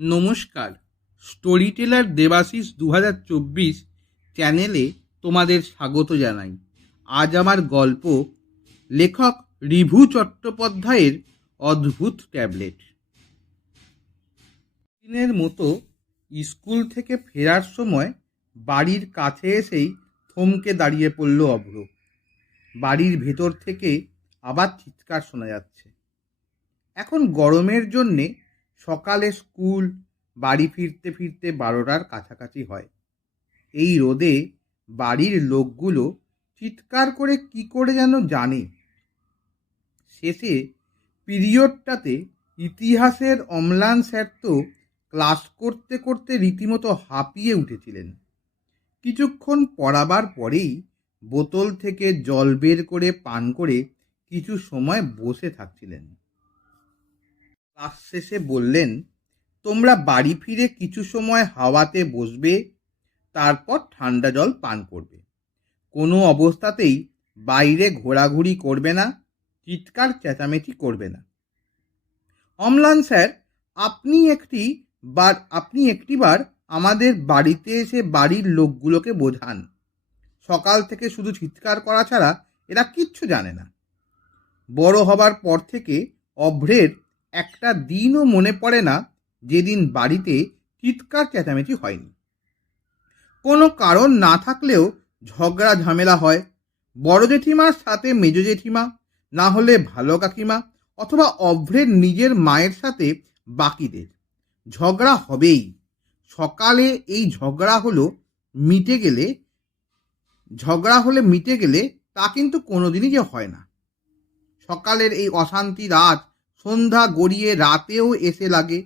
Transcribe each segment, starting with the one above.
নমস্কার, story teller Debashis 2024 চ্যানেলে তোমাদের স্বাগত জানাই। আজ আমার গল্প লেখক রিভু চট্টোপাধ্যায়ের অদ্ভুত ট্যাবলেট। দিনের মতো স্কুল থেকে ফেরার সময় বাড়ির কাছে এসেই থমকে দাঁড়িয়ে পড়ল অভ্র। বাড়ির ভেতর থেকে আবার চিৎকার শোনা যাচ্ছে। এখন গরমের জন্যে সকালে স্কুল, বাড়ি ফিরতে ফিরতে 12টার কাছাকাছি হয়। এই রোদে বাড়ির লোকগুলো চিৎকার করে কি করে যেন জানে। শেষে পিরিয়ডটাতে ইতিহাসের অম্লান স্যার তো ক্লাস করতে করতে রীতিমতো হাঁপিয়ে উঠেছিলেন। কিছুক্ষণ পড়াবার পরেই বোতল থেকে জল বের করে পান করে কিছু সময় বসে থাকছিলেন। ক্লাস শেষে বললেন, তোমরা বাড়ি ফিরে কিছু সময় হাওয়াতে বসবে, তারপর ঠান্ডা জল পান করবে। কোনো অবস্থাতেই বাইরে ঘোরাঘুরি করবে না, চিৎকার চেঁচামেচি করবে না। অম্লান স্যার, আপনি একটিবার আমাদের বাড়িতে এসে বাড়ির লোকগুলোকে বোঝান। সকাল থেকে শুধু চিৎকার করা ছাড়া এরা কিচ্ছু জানে না। বড় হবার পর থেকে অভ্রের একটা দিনও মনে পড়ে না যেদিন বাড়িতে চিৎকার চেঁচামেচি হয়নি। কোনো কারণ না থাকলেও ঝগড়া ঝামেলা হয়। বড় জেঠিমার সাথে মেজ জেঠিমা, না হলে ভালো কাকিমা, অথবা অভ্রের নিজের মায়ের সাথে বাকিদের। ঝগড়া হবেই। সকালে এই ঝগড়া হলে মিটে গেলে তা কিন্তু কোনোদিনই যে হয় না। সকালের এই অশান্তি রাত সন্ধ্যা গড়িয়ে রাতেও এসে লাগে।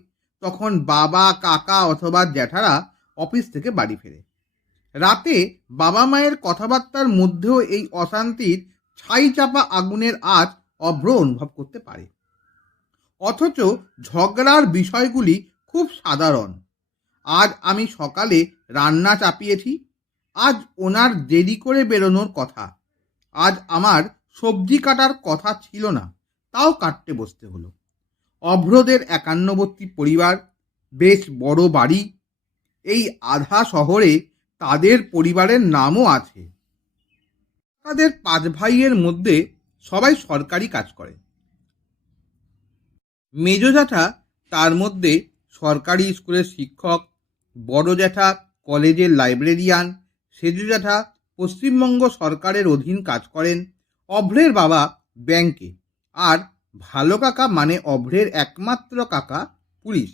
তখন বাবা, কাকা অথবা জ্যাঠারা অফিস থেকে বাড়ি ফেরে। রাতে বাবা মায়ের কথাবার্তার মধ্যেও এই অশান্তির ছাই চাপা আগুনের আঁচ অভ্র অনুভব করতে পারে। অথচ ঝগড়ার বিষয়গুলি খুব সাধারণ। আজ আমি সকালে রান্না চাপিয়েছি, আজ ওনার দেরি করে বেরোনোর কথা, আজ আমার সবজি কাটার কথা ছিল না, তাও কাটতে বসতে হলো। অভ্রদের 51 পরিবার, বেশ বড় বাড়ি। এই আধা শহরে তাদের পরিবারের নামও আছে। তাদের 5 ভাইয়ের মধ্যে সবাই সরকারি কাজ করে। মেজ জ্যাঠা তার মধ্যে সরকারি স্কুলের শিক্ষক, বড় জ্যাঠা কলেজের লাইব্রেরিয়ান, সেজ জ্যাঠা পশ্চিমবঙ্গ সরকারের অধীন কাজ করেন, অভ্রের বাবা ব্যাংকে, আর ভালো কাকা মানে অভ্রের একমাত্র কাকা পুলিশ।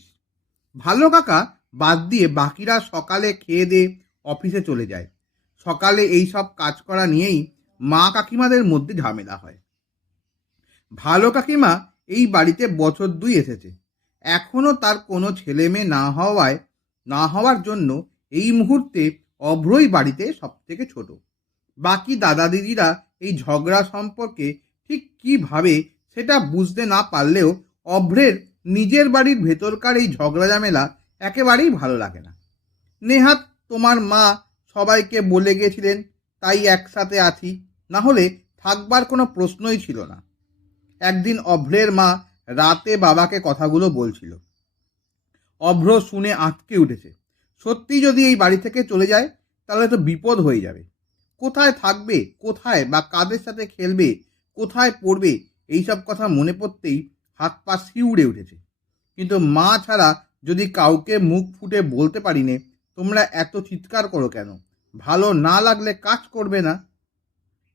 ভালো কাকা বাদ দিয়ে বাকিরা সকালে খেয়ে দিয়ে অফিসে চলে যায়। সকালে এই সব কাজ করা নিয়েই মা কাকিমাদের মধ্যে ঝামেলা হয়। ভালো কাকিমা এই বাড়িতে বছর 2 এসেছে। এখনো তার কোনো ছেলে মেয়ে না হওয়ার জন্য এই মুহূর্তে অভ্রই বাড়িতে সব থেকে ছোট। বাকি দাদা দিদিরা এই ঝগড়া সম্পর্কে ঠিক কী ভাবে সেটা বুঝতে না পারলেও অভ্রের নিজের বাড়ির ভেতরকার এই ঝগড়া ঝামেলা একেবারেই ভালো লাগে না। নেহাত তোমার মা সবাইকে বলে গেছিলেন, তাই একসাথে আছি, না হলে থাকবার কোনো প্রশ্নই ছিল না। একদিন অভ্রের মা রাতে বাবাকে কথাগুলো বলছিল। অভ্র শুনে আঁতকে উঠেছে। সত্যি যদি এই বাড়ি থেকে চলে যায় তাহলে তো বিপদ হয়ে যাবে। কোথায় থাকবে, কোথায় বা কাদের সাথে খেলবে, কোথায় পড়বে, এইসব কথা মনে পড়তেই হাত পা শিউড়ে উঠেছে। কিন্তু মা ছাড়া যদি কাউকে মুখ ফুটে বলতে পারি নে, তোমরা এত চিৎকার করো কেন, ভালো না লাগলে কাজ করবে না।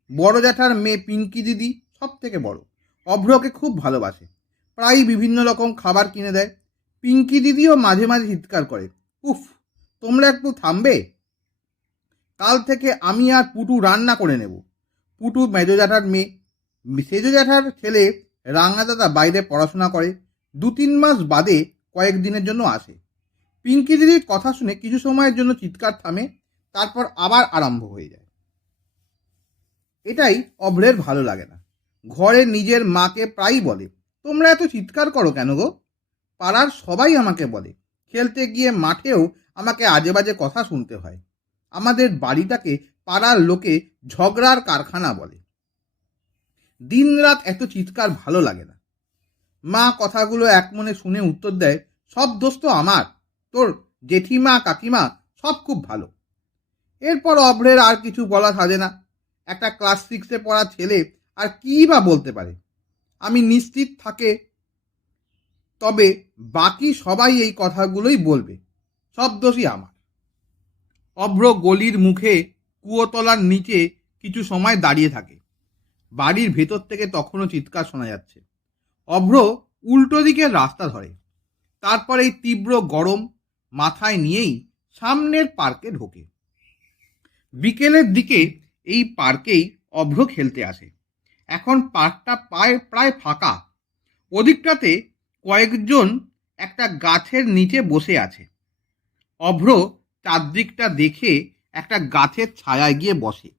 বড় জ্যাঠার মেয়ে পিঙ্কি দিদি সব থেকে বড়, অভ্রকে খুব ভালোবাসে, প্রায় বিভিন্ন রকম খাবার কিনে দেয়। পিঙ্কি দিদিও মাঝে মাঝে চিৎকার করে, উফ, তোমরা একটু থামবে, কাল থেকে আমি আর পুটু রান্না করে নেব। পুটু মেজ জ্যাঠার মেয়ে, সেজ জ্যাঠার ছেলে রাঙা দাদা বাইরে পড়াশোনা করে, 2-3 মাস বাদে কয়েকদিনের জন্য আসে। পিঙ্কি দিদির কথা শুনে কিছু সময়ের জন্য চিৎকার থামে, তারপর আবার আরম্ভ হয়ে যায়। এটাই অভ্রের ভালো লাগে না। ঘরে নিজের মাকে প্রায়ই বলে, তোমরা এত চিৎকার করো কেন গো? পাড়ার সবাই আমাকে বলে, খেলতে গিয়ে মাঠেও আমাকে আজে বাজে কথা শুনতে হয়। আমাদের বাড়িটাকে পাড়ার লোকে ঝগড়ার কারখানা বলে। দিনরাত এত চিৎকার ভালো লাগে না। মা কথাগুলো এক মনে শুনে উত্তর দেয়, সব দোষ তো আমার, তোর জেঠিমা কাকিমা সব খুব ভালো। এরপর অভ্রের আর কিছু বলা সাজে না। একটা ক্লাস 6-এ পড়া ছেলে আর কী বা বলতে পারে। আমি নিশ্চিত থাকে, তবে বাকি সবাই এই কথাগুলোই বলবে, সব দোষই আমার। অভ্র গলির মুখে কুয়োতলার নিচে কিছু সময় দাঁড়িয়ে থাকে। বাড়ির ভেতর থেকে তখনও চিৎকার শোনা যাচ্ছে। অভ্র উল্টো দিকের রাস্তা ধরে। তারপর এই তীব্র গরম মাথায় নিয়েই সামনের পার্কে ঢোকে। বিকেলের দিকে এই পার্কেই অভ্র খেলতে আসে। এখন পার্কটা প্রায় ফাঁকা। ওদিকটাতে কয়েকজন একটা গাছের নিচে বসে আছে। অভ্র চারদিকটা দেখে একটা গাছের ছায়ায় গিয়ে বসে।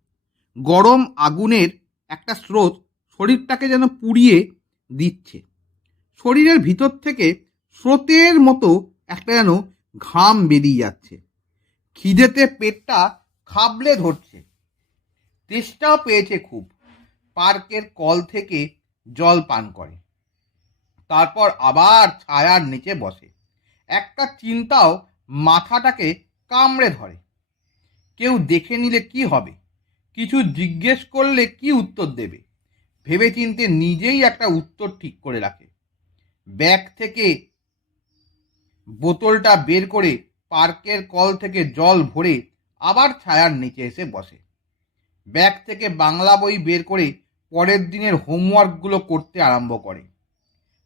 গরম আগুনের একটা স্রোত শরীরটাকে যেন পুড়িয়ে দিচ্ছে। শরীরের ভিতর থেকে স্রোতের মতো একটা যেন ঘাম বেরিয়ে যাচ্ছে। খিদেতে পেটটা খাবলে ধরছে। তেষ্টাও পেয়েছে খুব। পার্কের কল থেকে জল পান করে। তারপর আবার ছায়ার নিচে বসে। একটা চিন্তাও মাথাটাকে কামড়ে ধরে। কেউ দেখে নিলে কি হবে? কিছু জিজ্ঞেস করলে কি উত্তর দেবে? ভেবেচিন্তে নিজেই একটা উত্তর ঠিক করে রাখে। ব্যাগ থেকে বোতলটা বের করে পার্কের কল থেকে জল ভরে আবার ছায়ার নিচে এসে বসে। ব্যাগ থেকে বাংলা বই বের করে পরের দিনের হোমওয়ার্কগুলো করতে আরম্ভ করে।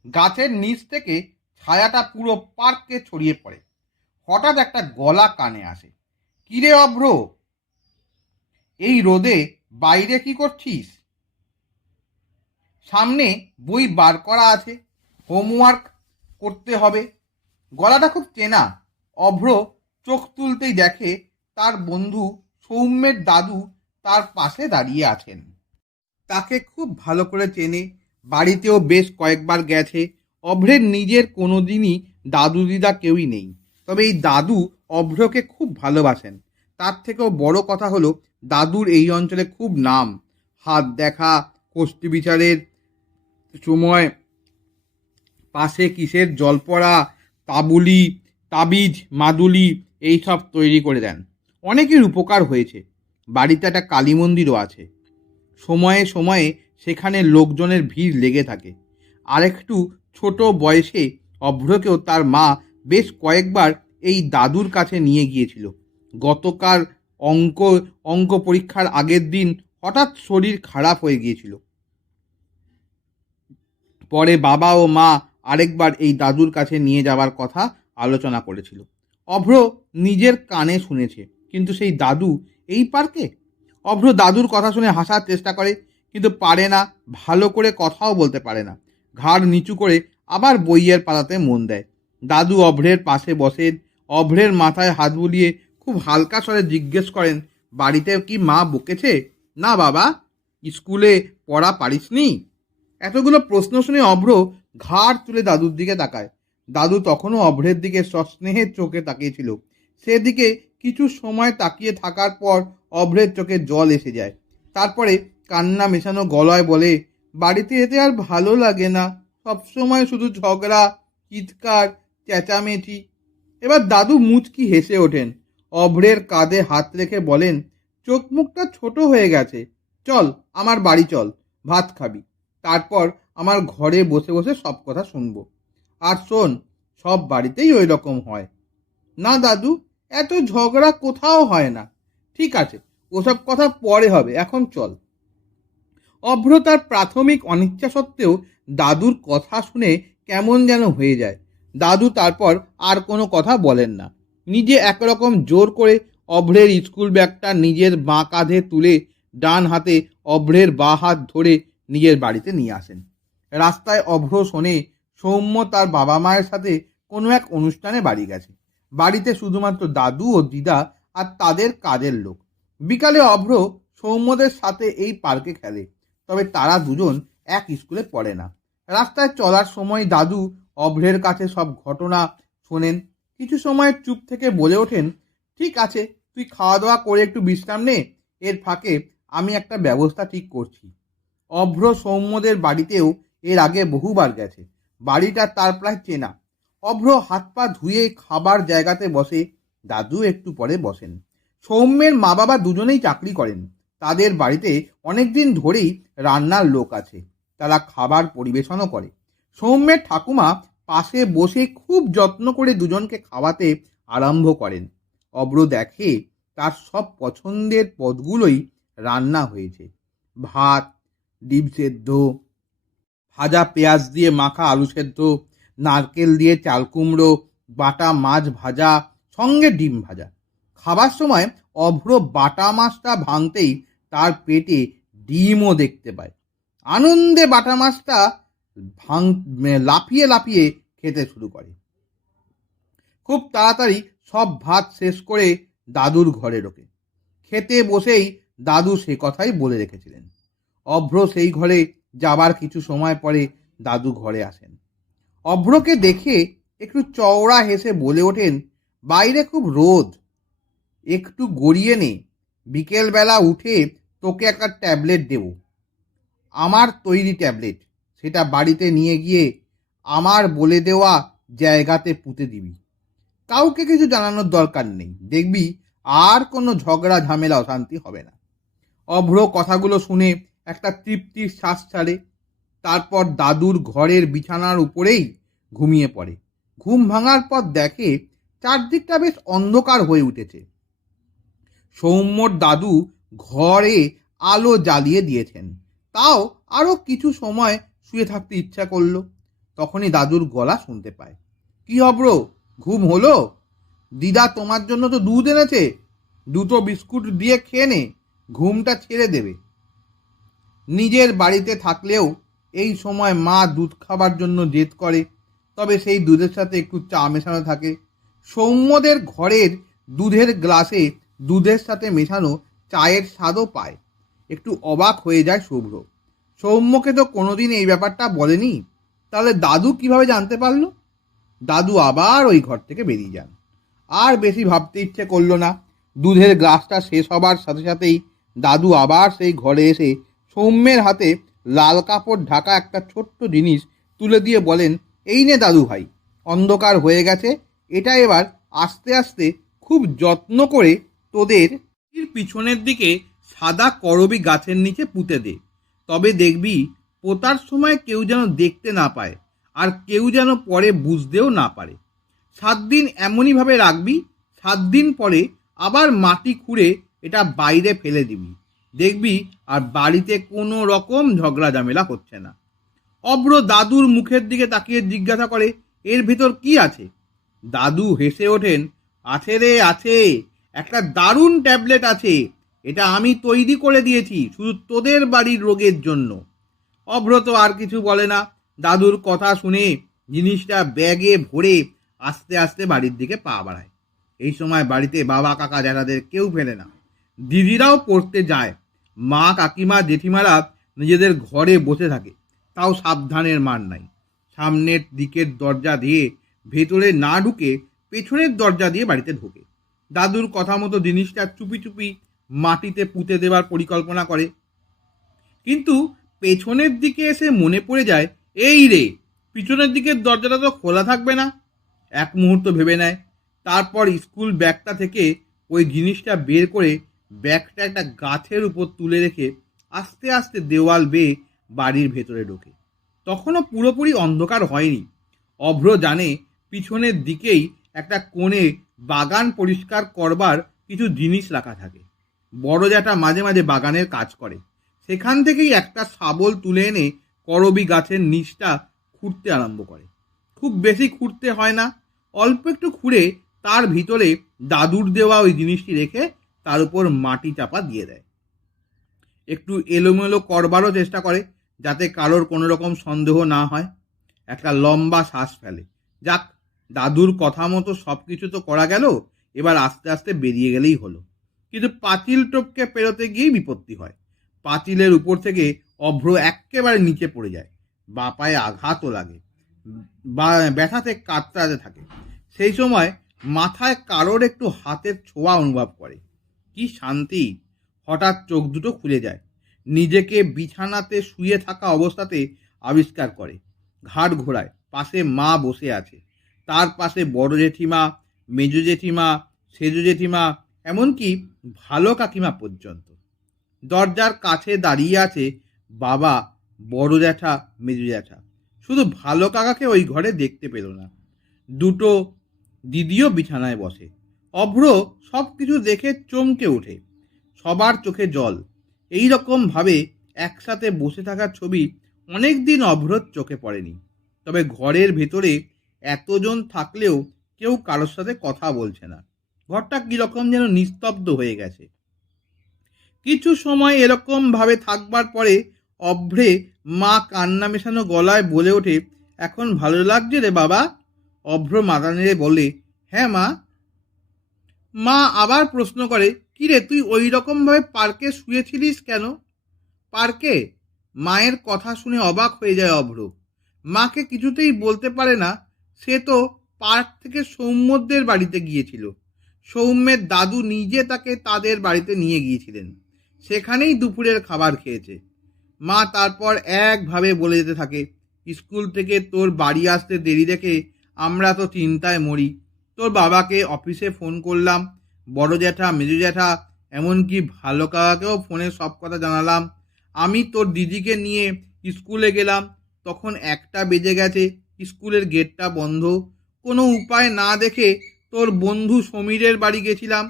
গাছের নিচ থেকে ছায়াটা পুরো পার্কে ছড়িয়ে পড়ে। হঠাৎ একটা গলা কানে আসে। কিরে অভ্র, এই রোদে বাইরে কি করছিস? সামনে বই বার করা আছে, হোমওয়ার্ক করতে হবে। গলাটা খুব চেনা। অভ্র চোখ তুলতেই দেখে তার বন্ধু সৌম্যের দাদু তার পাশে দাঁড়িয়ে আছেন। তাকে খুব ভালো করে চেনে, বাড়িতেও বেশ কয়েকবার গেছে। অভ্রের নিজের কোনো দিনই দাদু দিদা কেউই নেই, তবে এই দাদু অভ্রকে খুব ভালোবাসেন। তার থেকেও বড় কথা হলো, দাদুর এই অঞ্চলে খুব নাম। হাত দেখা, কোষ্ঠী বিচারের সময় পাশে কিসের জলপড়া, তাবুলি, তাবিজ, মাদুলি এইসব তৈরি করে দেন। অনেকের উপকার হয়েছে। বাড়িতে একটা কালী মন্দিরও আছে। সময়ে সময়ে সেখানে লোকজনের ভিড় লেগে থাকে। আরেকটু ছোট বয়সে অভ্রকেও তার মা বেশ কয়েকবার এই দাদুর কাছে নিয়ে গিয়েছিল। গতকাল অঙ্ক পরীক্ষার আগের দিন হঠাৎ শরীর খারাপ হয়ে গিয়েছিল। পরে বাবা ও মা আরেকবার এই দাদুর কাছে নিয়ে যাওয়ার কথা আলোচনা করেছিল। অভ্র নিজের কানে শুনেছে, কিন্তু সেই দাদু এই পার্কে? অভ্র দাদুর কথা শুনে হাসার চেষ্টা করে, কিন্তু পারে না। ভালো করে কথাও বলতে পারে না। ঘাড় নিচু করে আবার বইয়ের পাতাতে মন দেয়। দাদু অভ্রের পাশে বসেন। অভ্রের মাথায় হাত বুলিয়ে খুব হালকা স্বরে জিজ্ঞেস করেন, বাড়িতে কি মা বকেছে? না বাবা, স্কুলে পড়া পারিসনি? এতগুলো প্রশ্ন শুনে অভ্র ঘাড় তুলে দাদুর দিকে তাকায়। দাদু তখনও অভ্রের দিকে সস্নেহের চোখে তাকিয়েছিল। সেদিকে কিছু সময় তাকিয়ে থাকার পর অভ্রের চোখে জল এসে যায়। তারপরে কান্না মেশানো গলায় বলে, বাড়িতে যেতে আর ভালো লাগে না। সবসময় শুধু ঝগড়া, চিৎকার, চেঁচামেচি। এবার দাদু মুচকি হেসে ওঠেন। অভ্রের কাঁধে হাত রেখে বলেন, চোখ মুখটা ছোট হয়ে গেছে। চল আমার বাড়ি চল, ভাত খাবি। তারপর আমার ঘরে বসে বসে সব কথা শুনবো। আর শোন, সব বাড়িতেই ওই রকম হয়। না দাদু, এত ঝগড়া কোথাও হয় না। ঠিক আছে, ওসব কথা পরে হবে, এখন চল। অভ্র তার প্রাথমিক অনিচ্ছা সত্ত্বেও দাদুর কথা শুনে কেমন যেন হয়ে যায়। দাদু তারপর আর কোনো কথা বলেন না। নিজে একরকম জোর করে অভ্রের স্কুল ব্যাগটা নিজের বাঁ কাঁধে তুলে ডান হাতে অভ্রের বাঁ হাত ধরে নিজের বাড়িতে নিয়ে আসেন। রাস্তায় অভ্র শোনে সৌম্য তার বাবা মায়ের সাথে কোনো এক অনুষ্ঠানে বাড়ি গেছে। বাড়িতে শুধুমাত্র দাদু ও দিদা আর তাদের কাজের লোক। বিকালে অভ্র সৌম্যদের সাথে এই পার্কে খেলে, তবে তারা দুজন এক স্কুলে পড়ে না। রাস্তায় চলার সময় দাদু অভ্রের কাছে সব ঘটনা শোনেন। কিছু সময় চুপ থেকে বলে ওঠেন, ঠিক আছে, তুই খাওয়া দাওয়া করে একটু বিশ্রাম নে, এর ফাঁকে আমি একটা ব্যবস্থা ঠিক করছি। অভ্র সৌম্যদের বাড়িতেও এর আগে বহুবার গেছে। বাড়িটা তার প্রায় চেনা। অভ্র হাত পা ধুয়ে খাবার জায়গাতে বসে। দাদু একটু পরে বসেন। সৌম্যের মা বাবা দুজনেই চাকরি করেন। তাদের বাড়িতে অনেকদিন ধরেই রান্নার লোক আছে, তারা খাবার পরিবেশনও করে। সৌম্যের ঠাকুমা পাশে বসে খুব যত্ন করে দুজনকে খাওয়াতে আরম্ভ করেন। অভ্র দেখে তার সব পছন্দের পদগুলোই রান্না হয়েছে। ভাত, ডিম সেদ্ধ, ভাজা পেঁয়াজ দিয়ে মাখা আলু সেদ্ধ, নারকেল দিয়ে চাল কুমড়ো, বাটা মাছ ভাজা, সঙ্গে ডিম ভাজা। খাবার সময় অভ্র বাটা মাছটা ভাঙতেই তার পেটে ডিমও দেখতে পায়। আনন্দে বাটা মাছটা লাফিয়ে লাফিয়ে খেতে শুরু করে। খুব তাড়াতাড়ি সব ভাত শেষ করে দাদুর ঘরে ঢোকে। খেতে বসেই দাদু সে কথাই বলে রেখেছিলেন। অভ্র সেই ঘরে যাবার কিছু সময় পরে দাদু ঘরে আসেন। অভ্রকে দেখে একটু চওড়া হেসে বলে ওঠেন, বাইরে খুব রোদ, একটু গড়িয়ে নে, বিকেলবেলা উঠে তোকে একটা ট্যাবলেট দেব, আমার তৈরি ট্যাবলেট। সেটা বাড়িতে নিয়ে গিয়ে আমার বলে দেওয়া জায়গাতে পুঁতে দিবি। কাউকে কিছু জানানোর দরকার নেই, দেখবি আর কোনো ঝগড়া ঝামেলা অশান্তি হবে না। অভ্র কথাগুলো শুনে একটা তৃপ্তির শ্বাস ছাড়ে। তারপর দাদুর ঘরের বিছানার উপরেই ঘুমিয়ে পড়ে। ঘুম ভাঙার পর দেখে চারদিকটা বেশ অন্ধকার হয়ে উঠেছে। সৌম্যর দাদু ঘরে আলো জ্বালিয়ে দিয়েছেন, তাও আরো কিছু সময় শুয়ে থাকতে ইচ্ছা করলো। তখনই দাদুর গলা শুনতে পায়। কি অভ্র, ঘুম হলো? দিদা তোমার জন্য তো দুধ এনেছে, দুটো বিস্কুট দিয়ে খেয়ে নে, ঘুমটা ছেড়ে দেবে। নিজের বাড়িতে থাকলেও এই সময় মা দুধ খাবার জন্য জেদ করে, তবে সেই দুধের সাথে একটু চা মেশানো থাকে। সৌম্যদের ঘরের দুধের গ্লাসে দুধের সাথে মেশানো চায়ের স্বাদও পায়। একটু অবাক হয়ে যায় শুভ্র। সৌম্যকে তো কোনোদিন এই ব্যাপারটা বলেনি, তাহলে দাদু কিভাবে জানতে পারলো? দাদু আবার ওই ঘর থেকে বেরিয়ে যান। আর বেশি ভাবতে ইচ্ছে করলো না। দুধের গ্লাসটা শেষ হবার সাথে সাথেই দাদু আবার সেই ঘরে এসে সৌম্যের হাতে লাল কাপড় ঢাকা একটা ছোট্ট জিনিস তুলে দিয়ে বলেন, এই নে দাদু ভাই, অন্ধকার হয়ে গেছে, এটা এবার আস্তে আস্তে খুব যত্ন করে তোদের পিছনের দিকে সাদা করবি গাছের নিচে পুঁতে দে। তবে দেখবি পোতার সময় কেউ যেন দেখতে না পায়, আর কেউ যেন পরে বুঝতেও না পারে। 7 দিন এমনইভাবে রাখবি, 7 দিন পরে আবার মাটি খুঁড়ে এটা বাইরে ফেলে দিবি, দেখবি আর বাড়িতে কোনো রকম ঝগড়া ঝামেলা হচ্ছে না। অভ্র দাদুর মুখের দিকে তাকিয়ে জিজ্ঞাসা করে, এর ভিতর কি আছে? দাদু হেসে ওঠেন, আছে রে আছে, একটা দারুণ ট্যাবলেট আছে, এটা আমি তৈরি করে দিয়েছি শুধু তোদের বাড়ির রোগের জন্য। অভ্র তো আর কিছু বলে না। দাদুর কথা শুনে জিনিসটা ব্যাগে ভরে আস্তে আস্তে বাড়ির দিকে পা বাড়ায়। এই সময় বাড়িতে বাবা কাকা জ্যাঠাদের কেউ ফেলে না, দিদিরাও পড়তে যায়। মা কাকিমা জেঠিমারা নিজেদের ঘরে বসে থাকে, তাও সাবধানের মার নাই। সামনের দিকের দরজা দিয়ে ভেতরে না ঢুকে পেছনের দরজা দিয়ে বাড়িতে ঢোকে। দাদুর কথা মতো জিনিসটা চুপি চুপি মাটিতে পুঁতে দেবার পরিকল্পনা করে, কিন্তু পেছনের দিকে এসে মনে পড়ে যায়, এই রে, পিছনের দিকের দরজাটা তো খোলা থাকবে না। এক মুহূর্ত ভেবে নেয়, তারপর স্কুল ব্যাগটা থেকে ওই জিনিসটা বের করে ব্যাগটা একটা গাছের উপর তুলে রেখে আস্তে আস্তে দেওয়াল বেয়ে বাড়ির ভেতরে ঢোকে। তখনও পুরোপুরি অন্ধকার হয়নি। অভ্র জানে পিছনের দিকেই একটা কোণে বাগান পরিষ্কার করবার কিছু জিনিস রাখা থাকে। বড় জ্যাঠা মাঝে মাঝে বাগানের কাজ করে, সেখান থেকেই একটা শাবল তুলে এনে করবি গাছের নিচটা খুঁড়তে আরম্ভ করে। খুব বেশি খুঁড়তে হয় না, অল্প একটু খুঁড়ে তার ভিতরে দাদুর দেওয়া ওই জিনিসটি রেখে তার উপর মাটি চাপা দিয়ে দেয়। একটু এলোমেলো করবারও চেষ্টা করে, যাতে কারোর কোনো রকম সন্দেহ না হয়। একটা লম্বা শ্বাস ফেলে, যাক, দাদুর কথা মতো সব কিছু তো করা গেল, এবার আস্তে আস্তে বেরিয়ে গেলেই হলো। কিন্তু পাঁচিল টপকে পেরোতে গিয়েই বিপত্তি হয়। পাঁচিলের উপর থেকে অভ্র একেবারে নিচে পড়ে যায়, বা পায়ে আঘাতও লাগে, বা ব্যথাতে কাতরাতে থাকে। সেই সময় মাথায় কারোর একটু হাতের ছোঁয়া অনুভব করে। কি শান্তি! হঠাৎ চোখ দুটো খুলে যায়, নিজেকে বিছানাতে শুয়ে থাকা অবস্থাতে আবিষ্কার করে। ঘাড় ঘোরায়, পাশে মা বসে আছে, তার পাশে বড় জেঠিমা, মেজ জেঠিমা, সেজ জেঠিমা, এমনকি ভালো কাকিমা পর্যন্ত। দরজার কাছে দাঁড়িয়ে আছে বাবা, বড় জ্যাঠা, মেজ জ্যাঠা। শুধু ভালো কাকাকে ওই ঘরে দেখতে পেল না। দুটো দিদিও বিছানায় বসে। অভ্র সব কিছু দেখে চমকে ওঠে। সবার চোখে জল। এই রকম ভাবে একসাথে বসে থাকার ছবি অনেক দিন অভ্রর চোখে পড়েনি। তবে ঘরের ভেতরে এতজন থাকলেও কেউ কারোর সাথে কথা বলছে না। ঘরটা কিরকম যেন নিস্তব্ধ হয়ে গেছে। কিছু সময় এরকম ভাবে থাকবার পরে অভ্রে মা কান্না মেশানো গলায় বলে ওঠে, এখন ভালো লাগছে রে বাবা? অভ্র মাথা নেড়ে বলে, হ্যাঁ মা। মা আবার প্রশ্ন করে, কিরে তুই ওই রকম ভাবে পার্কে শুয়েছিলিস কেন? পার্কে? মায়ের কথা শুনে অবাক হয়ে যায় অভ্র। মাকে কিছুতেই বলতে পারে না সে তো পার্ক থেকে সৌম্যদের বাড়িতে গিয়েছিল। সৌম্যের দাদু নিজে তাকে তাদের বাড়িতে নিয়ে গিয়েছিলেন। সেখানেই দুপুরের খাবার খেয়েছে। মা তারপর একভাবে বলে যেতে থাকে, স্কুল থেকে তোর বাড়ি আসতে দেরি দেখে আমরা তো চিন্তায় মরি। তোর বাবাকে অফিসে ফোন করলাম, বড় জ্যাঠা, মেজো জ্যাঠা, এমনকি ভালো কাকাকেও ফোনে সব কথা জানালাম। আমি তোর দিদিকে নিয়ে স্কুলে গেলাম, তখন 1টা বেজে গেছে, স্কুলের গেটটা বন্ধ। কোনো উপায় না দেখে তোর বন্ধু সমীরের বাড়ি গেছিলাম।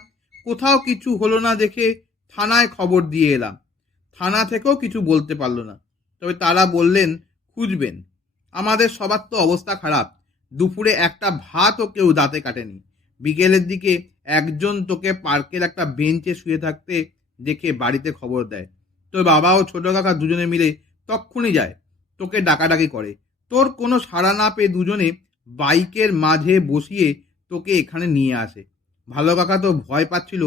কোথাও কিছু হলো না দেখে থানায় খবর দিয়ে এলাম। থানা থেকেও কিছু বলতে পারলো না, তবে তারা বললেন খুঁজবেন। আমাদের সবার তো অবস্থা খারাপ। দুপুরে একটা ভাতও কেউ দাঁতে কাটেনি। বিকেলের দিকে একজন তোকে পার্কের একটা বেঞ্চে শুয়ে থাকতে দেখে বাড়িতে খবর দেয়। তোর বাবা ও ছোট কাকা দুজনে মিলে তক্ষুনি যায়, তোকে ডাকাডাকি করে। তোর কোনো সাড়া না পেয়ে দুজনে বাইকের মাঝে বসিয়ে তোকে এখানে নিয়ে আসে। ভালো কাকা তো ভয় পাচ্ছিল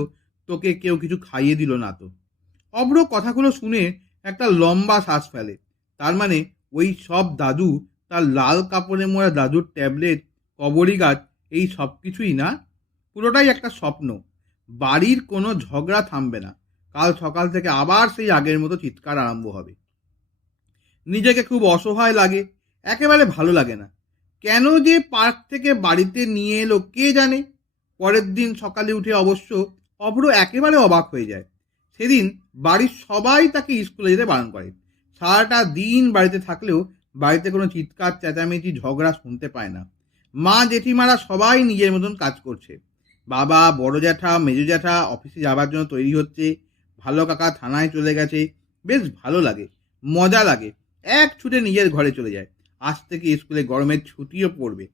তোকে কেউ কিছু খাইয়ে দিল না তো। অভ্র কথাগুলো শুনে একটা লম্বা শ্বাস ফেলে। তার মানে ওই সব দাদু, তার লাল কাপড়ে মোড়া দাদুর ট্যাবলেট, কবরী গাছ, এই সব কিছুই না, পুরোটাই একটা স্বপ্ন। বাড়ির কোনো ঝগড়া থামবে না। কাল সকাল থেকে আবার সেই আগের মতো চিৎকার আরম্ভ হবে। নিজেকে খুব অসহায় লাগে, একেবারে ভালো লাগে না। কেন যে পার্ক থেকে বাড়িতে নিয়ে এলো কে জানে। পরের দিন সকালে উঠে অবশ্য অভ্র একেবারে অবাক হয়ে যায়। সেদিন বাড়ির সবাই তাকে স্কুলে যেতে বারণ করে। সারাটা দিন বাড়িতে থাকলেও বাড়িতে কোনো চিৎকার, চেঁচামেচি, ঝগড়া শুনতে পায় না। মা, জেঠিমারা সবাই নিজের মতন কাজ করছে। বাবা, বড় জ্যাঠা, মেজো জ্যাঠা অফিসে যাবার জন্য তৈরি হচ্ছে। ভালো কাকা থানায় চলে গেছে। বেশ ভালো লাগে, মজা লাগে। এক ছুটে নিজের ঘরে চলে যায়। আজ থেকে স্কুলে গরমের ছুটিও পড়বে।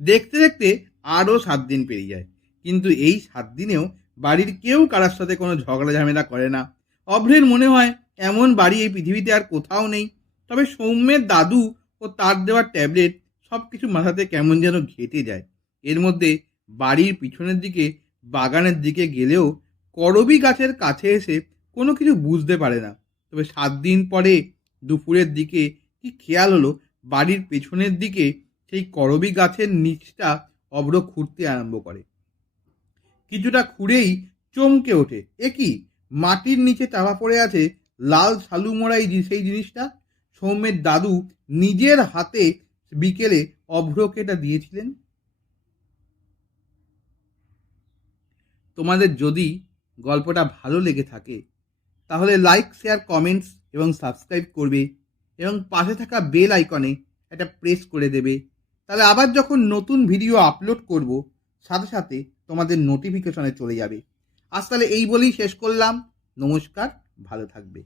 দেখতে দেখতে আরও 7 দিন পেরিয়ে যায়। কিন্তু এই 7 দিনেও বাড়ির কেউ কারোর সাথে কোনো ঝগড়া ঝামেলা করে না। অভ্রের মনে হয় এমন বাড়ি এই পৃথিবীতে আর কোথাও নেই। তবে সৌম্যের দাদু ও তার দেওয়া ট্যাবলেট সব কিছু মাথাতে কেমন যেন ঘেঁটে যায়। এর মধ্যে বাড়ির পিছনের দিকে বাগানের দিকে গেলেও করবী গাছের কাছে এসে কোনো কিছু বুঝতে পারে না। তবে 7 দিন পরে দুপুরের দিকে কি খেয়াল হলো, বাড়ির পেছনের দিকে সেই করবী গাছের নিচটা অভ্র খুঁড়তে আরম্ভ করে। কিছুটা খুঁড়েই চমকে ওঠে, এ কি, মাটির নিচে চাপা পড়ে আছে লাল শালু মোড়াই সেই জিনিসটা। সৌম্যের দাদু নিজের হাতে বিকেলে অভ্রকে এটা দিয়েছিলেন। তোমাদের যদি গল্পটা ভালো লেগে থাকে তাহলে লাইক, শেয়ার, কমেন্টস এবং সাবস্ক্রাইব করবে এবং পাশে থাকা বেল আইকনে একটা প্রেস করে দেবে। তাহলে আবার যখন নতুন ভিডিও আপলোড করব সাথে সাথে তোমাদের নোটিফিকেশনে চলে যাবে। আজ তাহলে এই বলেই শেষ করলাম। নমস্কার, ভালো থাকবে।